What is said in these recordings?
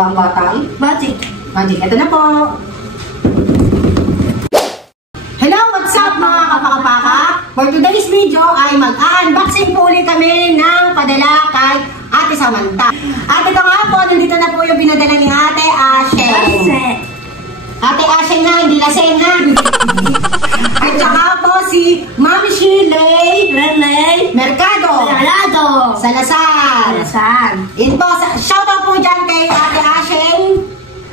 Tuwa ang bata eh. Magic. Magic, ito na po. Hello, what's up mga kapakapaka? For today's video ay mag-unboxing po ulit kami ng padala kay Ate Samantha. At ito nga po, nandito na po yung pinadala ni Ate Asheng. Ate Asheng nga, hindi laseng nga. At saka po si Mami Shirley Mercado Salazar. Yun po, shoutout po dyan kay Ate Asheng.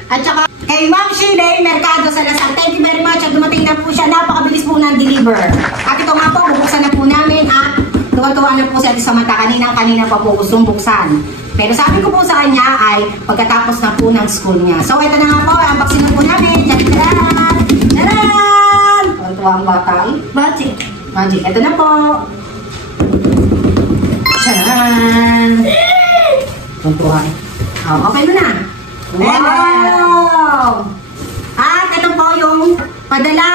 At saka kay Ma'am Shirley Mercado Salazar. Thank you very much. At dumating na po siya. Napakabilis po na-deliver. At ito nga po, bubuksan na po namin. At tuwa-tuwa na po si Ate Samantha. Kanina pa po gustong buksan. Pero sabi ko po sa kanya ay pagkatapos na po ng school niya. So ito na nga po. Unboxing na po namin. Tadaan! Tadaan! Tuwa ang bata. Magic. Magic. Ito na po. Tadaan! Tuwa. Okay mo na. Wow! At ito po yung padala.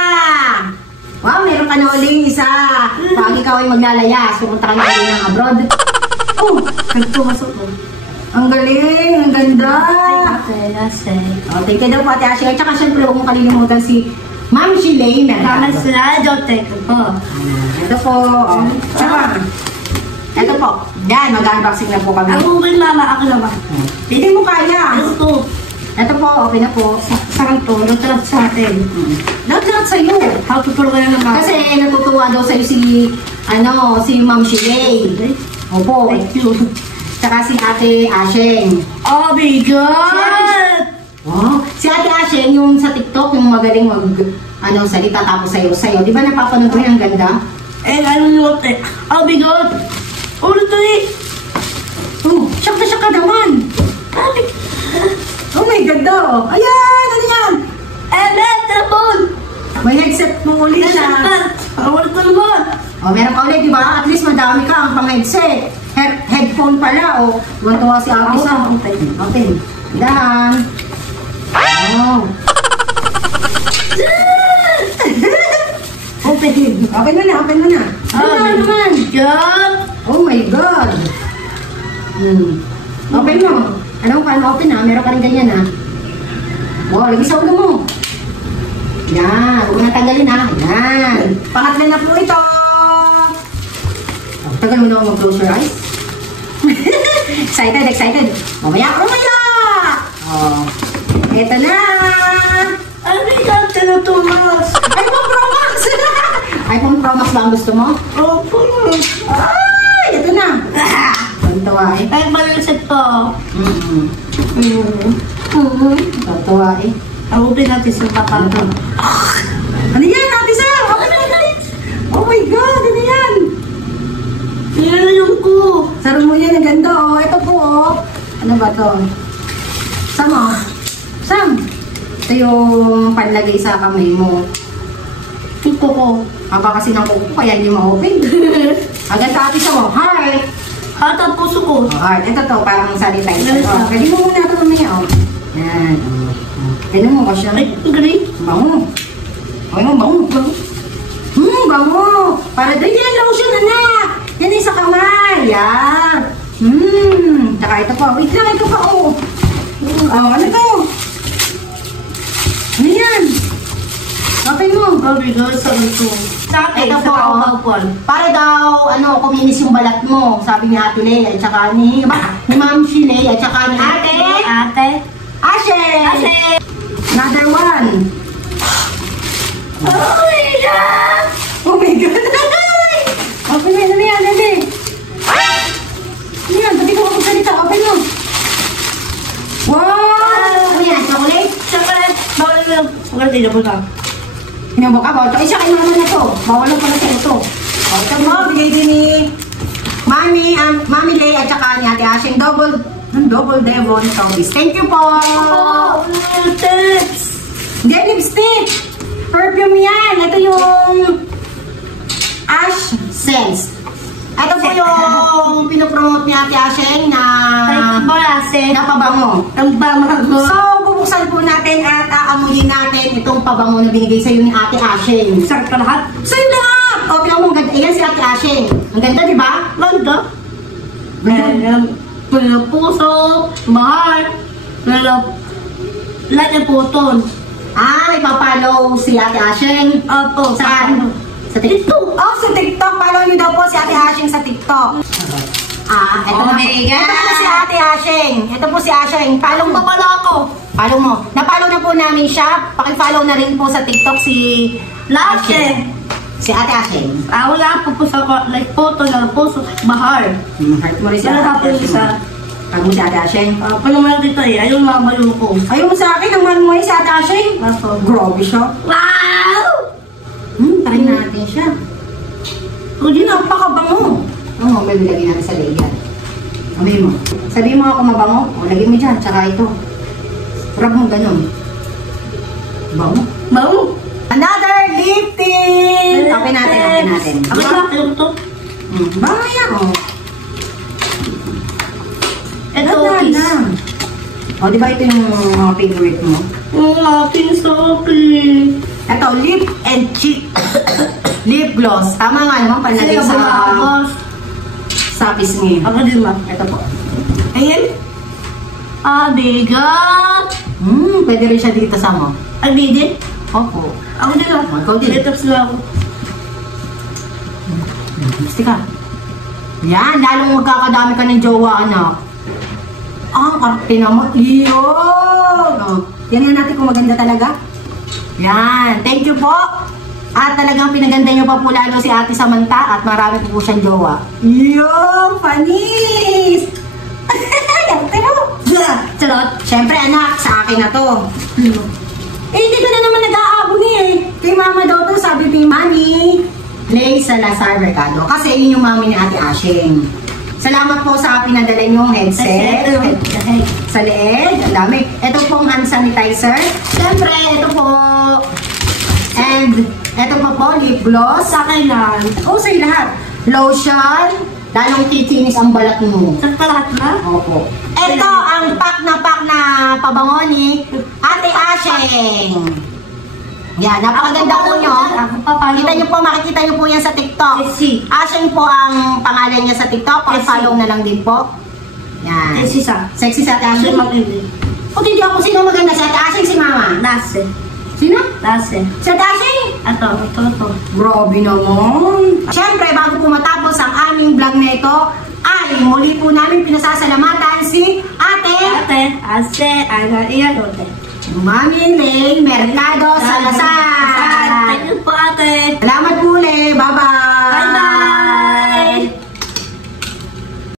Wow, meron ka na uling isa. Pag ikaw ay maglalayas, pumunta ka na ulit ng abroad. Oh, nagpumasok ko. Ang galing, ang ganda. Okay. Thank you daw po Ate Asheng. At saka syempre huwag mo kalilimutan si Ma'am Shirley Mercado. Ito po. Ito po. Yan, mag-unboxing na po kami. Ako ba mama? Ako naman. Hindi mo kaya. Ito. Ito po, okay na po. Saan to? Lahat sa atin. Lahat sa'yo. Tutulong ka na naman. Kasi natutuwa daw sa'yo si Ma'am Shirley. Opo. Thank you. Tsaka si Ate Asheng. Oh my God! Oh, si Ate Asheng, yung sa TikTok, yung magaling salita tapos sa'yo. Di ba napapanood mo yung ganda? And ano yung oh my God! Ulit to eh! Oh, siyak ka naman! Oh my God daw! Ayan! Ano yan? Telepon! May headset mo ulit siya. Ulit to naman! Oh, meron ka ulit, di ba? At least madami ka ang pang-headset. Headphone pala, oh. Tuwa si Ate sa. Open. Dahan. Oh. Open mo na. Open mo na naman. God! Oh my God. Open mo. Alam mo paano open ha? Meron ka rin ganyan ha. Wow, lagi sa ulo mo. Yan. Huwag mo natanggalin ha. Yan. Pangatlo na po ito. Tagal mo na ako mag-close your eyes. Excited. Mamaya. Oh. Ito na. Ano yung tinutumas? iPhone Pro Max. iPhone Pro Max ba ang gusto mo? Opo. Ay, ito na. Tawa eh. Ay, malisit po. Tawa eh. Ahubin natin sa papa. Ano yan, Ate Sam? Oh my God, ano yan? Yan yung ko. Saro mo yan, ang ganda oh. Ito po oh. Ano ba to? Sam. Ito yung panlagay sa kamay mo. Ito ko. Haba kasi ng kuko, kaya hindi ma-open. Agad sa Ate Sam oh. Heart. Heart ang puso ko. Oh, heart. Ito to, parang sanitizer. Oh, pwede mo muna ito mamaya oh. Yan. Pwede mo ko siya. Ay, galing. Bango. Bango. Para doon yan, lotion anak. Yan ay sa kamay. Yan. Tsaka ito pa. Wait lang, ito pa oh. Ano to? Ano yan? Open mo. Oh my God, saan ito? Ito po. Para daw, kuminis yung balat mo. Sabi ni Ate Lay, at saka ni Ma'am Shirley, at saka ni Ate Asheng. Another one. Oh my God! Oh my God! Open mo, ano yan, Ate? Ano yan? Pati ko magsalita. Open mo. Wow! Ano yan? Chocolate? Chocolate! Bawal lang. Chocolate, hindi na po na. Hinabo ka ba? Ito, isa kay mama na to. Bawal lang pala sa ito. O, ito mo, bigay din ni Mami Lay at saka ni Ate Asheng. Double Devon Tobis. Thank you po! Oh, tips! Hindi, lipstick! Perfume yan! Ito yung Ash Sense. Ito po yung pinopromote ni Ate Asheng na pabango. Ang bango. So, bubuksan po natin at aamuyin natin itong pabango na binigay sa'yo ni Ate Asheng. Sarap ka lahat? Sa'yo lahat! O, tingnan mo, ang ganda. Ayan si Ate Asheng. Ang ganda, di ba? Ganda. Puso, mahal, follow. Like a button. Ipapollow si Ate Ashing. Opo. Saan? Sa TikTok. Oh, sa TikTok. Follow niyo daw po si Ate Ashing sa TikTok. Ito Oh na. my God. Ito po si Ate Ashing. Ito po si Ashing. Follow mo. Papalo ako. Follow mo. Napollow na po namin siya. Paki-follow na rin po sa TikTok si Lase. Si Ate Ashing. Wala po sa like photo na po sa bahar. Heart mo rin si Wala Ate po Ashing. isa. Pag mo si Ate Ashing. Panamal dito eh. Ayun mga bayo ko. Ayaw mo sa akin. Ang mahal mo si Ate Ashing. Aso. Grabe siya. Wow! Try natin siya. Hindi na napakabango. Oo, may bilagin natin sa leyan. Sabihin mo. Sabihin mo ako mabango. O, lagyan mo dyan. Tsaka ito. Rub mo ganun. Bango. Bango. Another lip tint! Open natin, open natin. Ako na, ayun to. Bango yan, o. Ito, Dahan kiss. na. O, di ba ito yung mga favorite mo? Pinsoki. Ito, lip and cheek. Lip gloss. Tama nga naman, panlagay sa pisngi. Ako din ba? Ito po. Ayan. Bigat. Pwede rin siya dito sa mo. Ang bidin. Opo. Ako din lang. Ikaw din. Letops na ako. Gusto ka? Yan, lalong magkakadami ka ng jowa, anak. Arte naman. Iyon! Yan yan natin kung maganda talaga. Yan. Thank you po. At talagang pinaganda niyo pa po lalo si Ate Samantha at marami po siyang jowa. Iyon! Panis! Yan, pero. Charot. Siyempre, anak, sa akin na to. Hindi ka na naman nag-aabot eh. Kay mama daw to, sabi ni Mami. Lay Salazar Mercado. Kasi yun yung mami ni Ate Ashing. Salamat po sa pinadala niyong headset. Sa leeg. Ang dami. Ito pong hand sanitizer. Siyempre, ito po. And, ito po lip gloss. Sa kailan? Sa'yo lahat. Lotion. Lalong titinis ang balat mo. Sa lahat na? Opo. Ito ang pack na pabango ni Ate Ashing. Yan, napakaganda po nyo. Kita nyo po, makikita nyo po yan sa TikTok. Ashing po ang pangalan niya sa TikTok. Follow na lang din po. Yan. Sexy sa. Sexy sa Ate Ashing. O, hindi ako sino maganda sa Ate Ashing, si Mama. Lase. Sino? Lase. Si Ate Ashing? Ito. Grabe naman. Siyempre, bago po matapos ang aming vlog na ito, ay muli po namin pinasasalamatan si Ate Iyan. Mami Lay Mercado Salazar. Thank you po, ate. Salamat po ulit. Bye-bye.